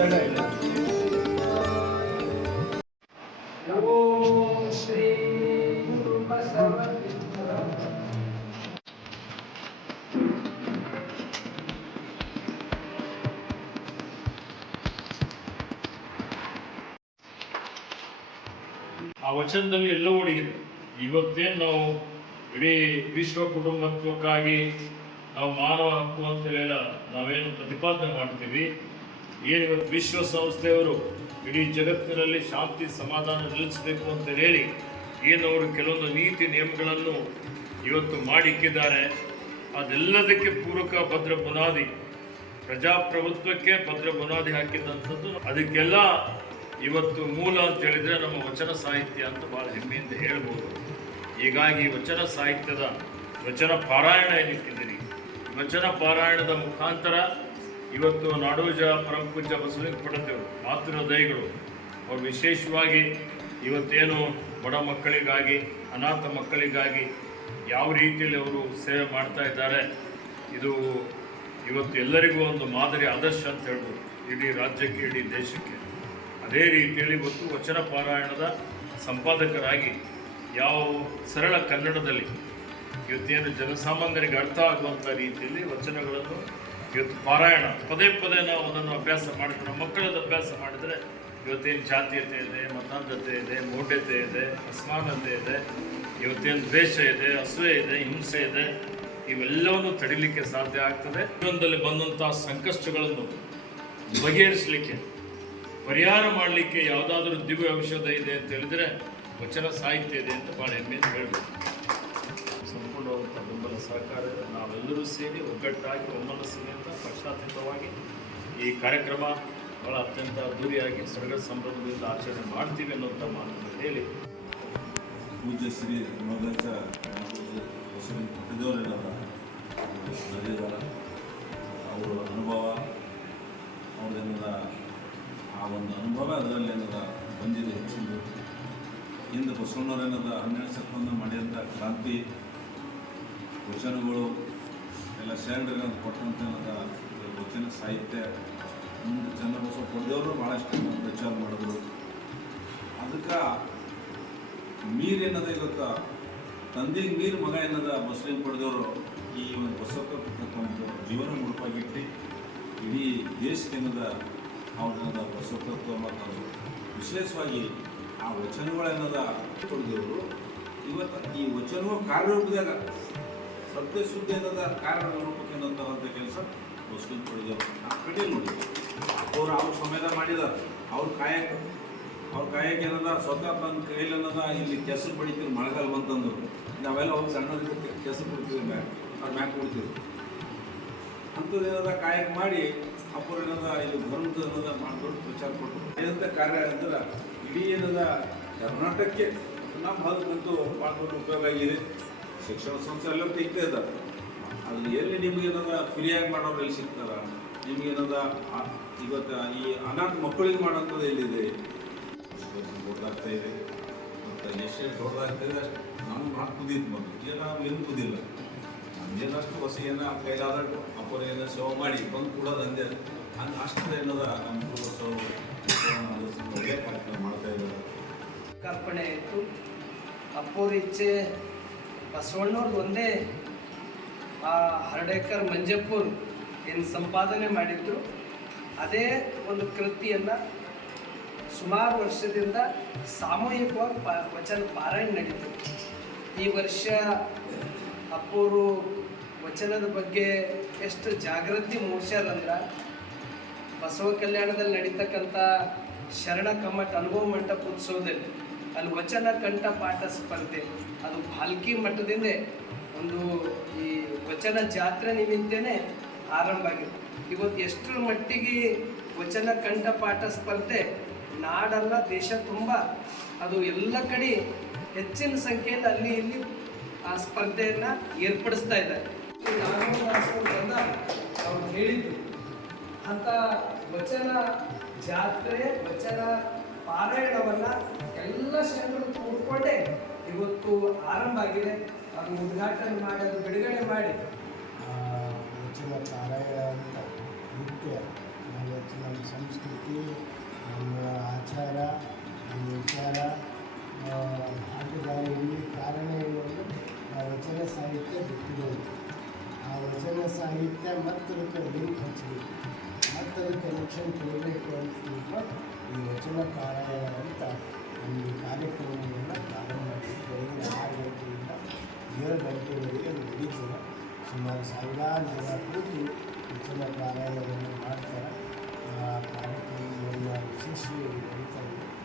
ಆ ವಚನದಲ್ಲಿ ಎಲ್ಲವೂ ಒಡಗಿದೆ ಇವತ್ತೇನು ನಾವು ಇಡೀ ವಿಶ್ವ ಕುಟುಂಬತ್ವಕ್ಕಾಗಿ ನಾವು ಮಾನವ ಹಕ್ಕು ಅಂತ ಹೇಳ ನಾವೇನು ಪ್ರತಿಪಾದನೆ ಮಾಡ್ತೀವಿ ಏನು ಇವತ್ತು ವಿಶ್ವಸಂಸ್ಥೆಯವರು ಇಡೀ ಜಗತ್ತಿನಲ್ಲಿ ಶಾಂತಿ ಸಮಾಧಾನ ನಿಲ್ಲಿಸಬೇಕು ಅಂತ ಹೇಳಿ ಏನು ಅವರು ಕೆಲವೊಂದು ನೀತಿ ನಿಯಮಗಳನ್ನು ಇವತ್ತು ಮಾಡಿಕ್ಕಿದ್ದಾರೆ. ಅದೆಲ್ಲದಕ್ಕೆ ಪೂರಕ ಭದ್ರ ಬುನಾದಿ, ಪ್ರಜಾಪ್ರಭುತ್ವಕ್ಕೆ ಭದ್ರ ಬುನಾದಿ ಹಾಕಿದಂಥದ್ದು. ಅದಕ್ಕೆಲ್ಲ ಇವತ್ತು ಮೂಲ ಅಂತ ಹೇಳಿದರೆ ನಮ್ಮ ವಚನ ಸಾಹಿತ್ಯ ಅಂತ ಭಾಳ ಹೆಮ್ಮೆಯಿಂದ ಹೇಳ್ಬೋದು. ಹೀಗಾಗಿ ವಚನ ಸಾಹಿತ್ಯದ ವಚನ ಪಾರಾಯಣ ಏನಿಟ್ಟಿದ್ದೀರಿ ವಚನ ಪಾರಾಯಣದ ಮುಖಾಂತರ ಇವತ್ತು ನಾಡೋಜ ಪರಮಪೂಜ್ಯ ಬಸವಲಿಂಗ ಪಡೆದೇವರು ಮಾತೃ ದಯಗಳು ಅವರು ವಿಶೇಷವಾಗಿ ಇವತ್ತೇನು ಬಡ ಮಕ್ಕಳಿಗಾಗಿ, ಅನಾಥ ಮಕ್ಕಳಿಗಾಗಿ ಯಾವ ರೀತಿಯಲ್ಲಿ ಅವರು ಸೇವೆ ಮಾಡ್ತಾ ಇದ್ದಾರೆ, ಇದು ಇವತ್ತು ಎಲ್ಲರಿಗೂ ಒಂದು ಮಾದರಿ ಆದರ್ಶ ಅಂತ ಹೇಳ್ಬೋದು, ಇಡೀ ರಾಜ್ಯಕ್ಕೆ, ಇಡೀ ದೇಶಕ್ಕೆ. ಅದೇ ರೀತಿಯಲ್ಲಿ ಇವತ್ತು ವಚನ ಪಾರಾಯಣದ ಸಂಪಾದಕರಾಗಿ ಯಾವ ಸರಳ ಕನ್ನಡದಲ್ಲಿ ಇವತ್ತೇನು ಜನಸಾಮಾನ್ಯರಿಗೆ ಅರ್ಥ ಆಗುವಂಥ ರೀತಿಯಲ್ಲಿ ವಚನಗಳನ್ನು ಇವತ್ತು ಪಾರಾಯಣ. ಪದೇ ಪದೇ ನಾವು ಅದನ್ನು ಅಭ್ಯಾಸ ಮಾಡಿಕೊಂಡು ಮಕ್ಕಳದ್ದು ಅಭ್ಯಾಸ ಮಾಡಿದರೆ ಇವತ್ತೇನು ಜಾತೀಯತೆ ಇದೆ, ಮತಾಂಧತೆ ಇದೆ, ಮೌಢ್ಯತೆ ಇದೆ, ಅಸಮಾನತೆ ಇದೆ, ಇವತ್ತೇನು ದ್ವೇಷ ಇದೆ, ಅಸೂಯೆ ಇದೆ, ಹಿಂಸೆ ಇದೆ, ಇವೆಲ್ಲವನ್ನು ತಡಿಲಿಕ್ಕೆ ಸಾಧ್ಯ ಆಗ್ತದೆ. ಜೀವನದಲ್ಲಿ ಬಂದಂಥ ಸಂಕಷ್ಟಗಳನ್ನು ಬಗೆಹರಿಸಲಿಕ್ಕೆ, ಪರಿಹಾರ ಮಾಡಲಿಕ್ಕೆ ಯಾವುದಾದ್ರೂ ದಿವ್ಯ ಔಷಧ ಇದೆ ಅಂತ ಹೇಳಿದ್ರೆ ವಚನ ಸಾಹಿತ್ಯ ಇದೆ ಅಂತ ಭಾಳ ಹೆಮ್ಮೆಯಿಂದ ಹೇಳ್ಬೋದು. ಸಂಪೂರ್ಣವಾದಂಥ ಸಹಕಾರ ನಾವೆಲ್ಲರೂ ಸೇರಿ ಒಗ್ಗಟ್ಟಾಗಿ ಒಮ್ಮನಸ್ಸಿನಿಂದ ಪಕ್ಷಾತೀತವಾಗಿ ಈ ಕಾರ್ಯಕ್ರಮ ಬಹಳ ಅತ್ಯಂತ ಅದ್ದೂರಿಯಾಗಿ ಸಡಗರ ಸಂಭ್ರಮದಿಂದ ಆಚರಣೆ ಮಾಡ್ತೀವಿ ಅನ್ನೋಂಥ ಮಾತನ್ನು ಹೇಳಿ. ಪೂಜ್ಯ ಶ್ರೀ ಪುಟ್ಟಿದವರೆಲ್ಲ ನಡೆದಾರ ಅವರ ಅನುಭವ, ಅವರಿಂದ ಆ ಒಂದು ಅನುಭವ, ಅದರಲ್ಲಿ ಏನದ ಬಂದಿದೆ ಇಂದು ಬಸವಣ್ಣವರೇನದ ಹನ್ನೆರಡು ಸೆಪ್ಟೆಂಬರ್ ಮಾಡಿದಂಥ ಕ್ರಾಂತಿ ವಚನಗಳು ಎಲ್ಲ ಶರಣರಿಗೆ ಕೊಟ್ಟಂಥ ವಚನ ಸಾಹಿತ್ಯ. ಚನ್ನಬಸವ ಪಡೆದವರು ಭಾಳಷ್ಟು ಪ್ರಚಾರ ಮಾಡಿದ್ರು. ಅದಕ್ಕೆ ಮೀರ್ ಏನದ ಇವತ್ತ, ತಂದೆಗೆ ಮೀರ್ ಮಗ ಏನದ ಬಸವಲಿಂಗ ಪಡೆದವರು ಈ ಒಂದು ಬಸವತತ್ವಕ್ಕೆ ಒಂದು ಜೀವನ ಮುಡುಪಾಗಿಟ್ಟು, ಇಡೀ ದೇಶಕ್ಕೆ ಏನದ ಅವ್ರನ್ನದ ಬಸವತತ್ವ ಮತ್ತು ವಿಶೇಷವಾಗಿ ಆ ವಚನಗಳೇನದ ಪಡೆದವರು ಇವತ್ತು ಈ ವಚನಗಳು ಕಾರ್ಯರೂಪದಾಗ ಸತ್ಯ ಸುದ್ದಿ ಏನದ ಕಾರ್ಯರೂಪಕ್ಕೆ ಅನ್ನೋಂಥ ಕೆಲಸ. ಮುಸ್ಲಿಂ ಪಡೆದವರು ಆ ಕಡೆ ನೋಡಿ. ಅವ್ರು ಅವ್ರ ಸಮಯದಾಗ ಮಾಡಿದಾರೆ. ಅವ್ರ ಕಾಯಕ ಅವ್ರ ಕಾಯಕ ಏನದ, ಸ್ವತಃ ತನ್ನ ಕೈಯಲ್ಲಿ ಅನ್ನದ ಇಲ್ಲಿ ಕೆಸರು ಪಡಿತೀವಿ ಮಳೆಗಾಲ ಬಂತಂದ್ರು. ನಾವೆಲ್ಲ ಹೋಗಿ ಸಣ್ಣ ಕೆಸರು ಬಿಡ್ತೀವಿ ಮ್ಯಾಕ್ ಅವ್ರ ಮ್ಯಾಕ್ ಕೊಡ್ತೀವಿ. ಅಂಥದ್ದು ಏನದ, ಕಾಯಕ ಮಾಡಿ ಅಪ್ಪರು ಏನದ ಇಲ್ಲಿ ಧರ್ಮದ ಅನ್ನೋದ ಮಾಡ್ಕೊಂಡು ಪ್ರಚಾರ ಕೊಟ್ಟರು ಏನಂತ ಕಾರ್ಯ ಅಂದ್ರೆ, ಇಡೀ ಏನದ ಕರ್ನಾಟಕಕ್ಕೆ ನಮ್ಮ ಭಾಗಕ್ಕಂತೂ ಭಾಳ ದೊಡ್ಡ ಉಪಯೋಗ ಆಗಿದೆ. ಶಿಕ್ಷಣ ಸಂಸ್ಥೆ ಎಲ್ಲ ತೆಗ್ತಾ ಇದ್ದಾರೆ. ಅದು ಎಲ್ಲಿ ನಿಮ್ಗೆ ಏನದ ಫ್ರೀಯಾಗಿ ಮಾಡೋರು ಎಲ್ಲಿ ಸಿಗ್ತಾರ ನಿಮ್ಗೆ ಇವತ್ತು ಈ ಅನಾಥ ಮಕ್ಕಳಿಗೆ ಮಾಡೋಂಥದ್ದು ಎಲ್ಲಿದೆ? ದೊಡ್ಡದಾಗ್ತಾ ಇದೆ. ಮತ್ತು ಎಷ್ಟೇ ದೊಡ್ಡದಾಗ್ತಾ ಇದೆ ಅಷ್ಟು. ನಮ್ಗೆ ಹಾಕಿ ಕುದೀತು ಮೊದಲು ನಾವು ಏನು ಕುದಿಲ್ಲ. ನಮ್ಗೇನಷ್ಟು ಹೊಸ ಏನೋ ಕೈಲಾದಟ್ಟು ಅಪ್ಪನ ಏನೋ ಸೇವೆ ಮಾಡಿ ಬಂದು ಕೂಡ ಅಂದೆ ಹಂಗೆ ಅಷ್ಟು ಏನದ, ನಮ್ಮ ಒಳ್ಳೆ ಕಾರ್ಯಕ್ರಮ ಮಾಡ್ತಾ ಇದ್ದಾರೆ ಕಲ್ಪನೆ ಇತ್ತು. ಅಪ್ಪೋರ ಇಚ್ಛೆ ಬಸವಣ್ಣವ್ರದ್ದು ಒಂದೇ, ಆ, ಹರಡೇಕರ್ ಮಂಜಪ್ಪೂರ್ ಏನು ಸಂಪಾದನೆ ಮಾಡಿದ್ರು, ಅದೇ ಒಂದು ಕೃತಿಯನ್ನು ಸುಮಾರು ವರ್ಷದಿಂದ ಸಾಮೂಹಿಕವಾಗಿ ಪ, ವಚನ ಪಾರಾಯಣ ನಡೀತು. ಈ ವರ್ಷ ಅಪ್ಪೋರು ವಚನದ ಬಗ್ಗೆ ಎಷ್ಟು ಜಾಗೃತಿ ಮೂಡಿಸ್ಯಾರಂದ್ರೆ, ಬಸವ ಕಲ್ಯಾಣದಲ್ಲಿ ನಡೀತಕ್ಕಂಥ ಶರಣ ಕಮ್ಮಟ ಅನುಭವ ಮಂಟಪ ಉತ್ಸವದಲ್ಲಿ ಅಲ್ಲಿ ವಚನ ಕಂಠ ಪಾಠ ಸ್ಪರ್ಧೆ. ಅದು ಭಾಲ್ಕಿ ಮಠದಿಂದ ಒಂದು ಈ ವಚನ ಜಾತ್ರೆ ನಿಮಿತ್ತೇನೆ ಆರಂಭ ಆಗಿದೆ ಇವತ್ತು ಎಷ್ಟರ ಮಟ್ಟಿಗೆ ವಚನ ಕಂಠ ಪಾಠ ಸ್ಪರ್ಧೆ? ನಾಡಲ್ಲ, ದೇಶ ತುಂಬ. ಅದು ಎಲ್ಲ ಕಡೆ ಹೆಚ್ಚಿನ ಸಂಖ್ಯೆಯಲ್ಲಿ ಅಲ್ಲಿ ಇಲ್ಲಿ ಆ ಸ್ಪರ್ಧೆಯನ್ನು ಏರ್ಪಡಿಸ್ತಾ ಇದ್ದಾರೆ. ಅವ್ರು ಹೇಳಿದ್ರು ಅಂತ ವಚನ ಜಾತ್ರೆ, ವಚನ ಪಾರಾಯಣವನ್ನ ಎಲ್ಲ ಶರಣರು ಕೂಡ್ಕೊಂಡೇ ಇವತ್ತು ಆರಂಭ ಆಗಿದೆ. ಅದು ಉದ್ಘಾಟನೆ ಮಾಡಿ ಅದು ಬಿಡುಗಡೆ ಮಾಡಿ. ಆ ವಚನ ಪಾರಾಯಣ ಅಂತ ನಿತ್ಯ. ನಮ್ಮ ಸಂಸ್ಕೃತಿ ನಮ್ಮ ಆಚಾರ ನಮ್ಮ ವಿಚಾರ ಆ, ಕಾರಣ ಕಾರಣ ಅಂದರೆ ಆ ವಚನ ಸಾಹಿತ್ಯ ಬಿಟ್ಟಿರೋದು ಆ ವಚನ ಸಾಹಿತ್ಯ ಮತ್ತು ಲಿಂಕ್ ಹಚ್ಚಬೇಕು ಅದಕ್ಕೆ ಕನೆಕ್ಷನ್ ಕೊಡಬೇಕು ಅಂತ ಈ ವಚನ ಪಾರಾಯಣ ಅಂತ ಒಂದು ಕಾರ್ಯಕ್ರಮವನ್ನು ಪ್ರಾರಂಭ ಮಾಡಿದ್ವಿ ಬೆಳಗಿನ ಆರು ಗಂಟೆಯಿಂದ ಏಳು ಗಂಟೆವರೆಗೆ ಅದು ನಡೀತದೆ ಸುಮಾರು ಸಾವಿರಾರು ಜನ ಕೂತು ವಚನ ಪಾರಾಯಣವನ್ನು ಮಾಡ್ತಾರೆ. ಆ ಕಾರ್ಯಕ್ರಮವನ್ನು ಯಶಸ್ವಿಯಾಗಿ ನಡೀತಾ ಇದೆ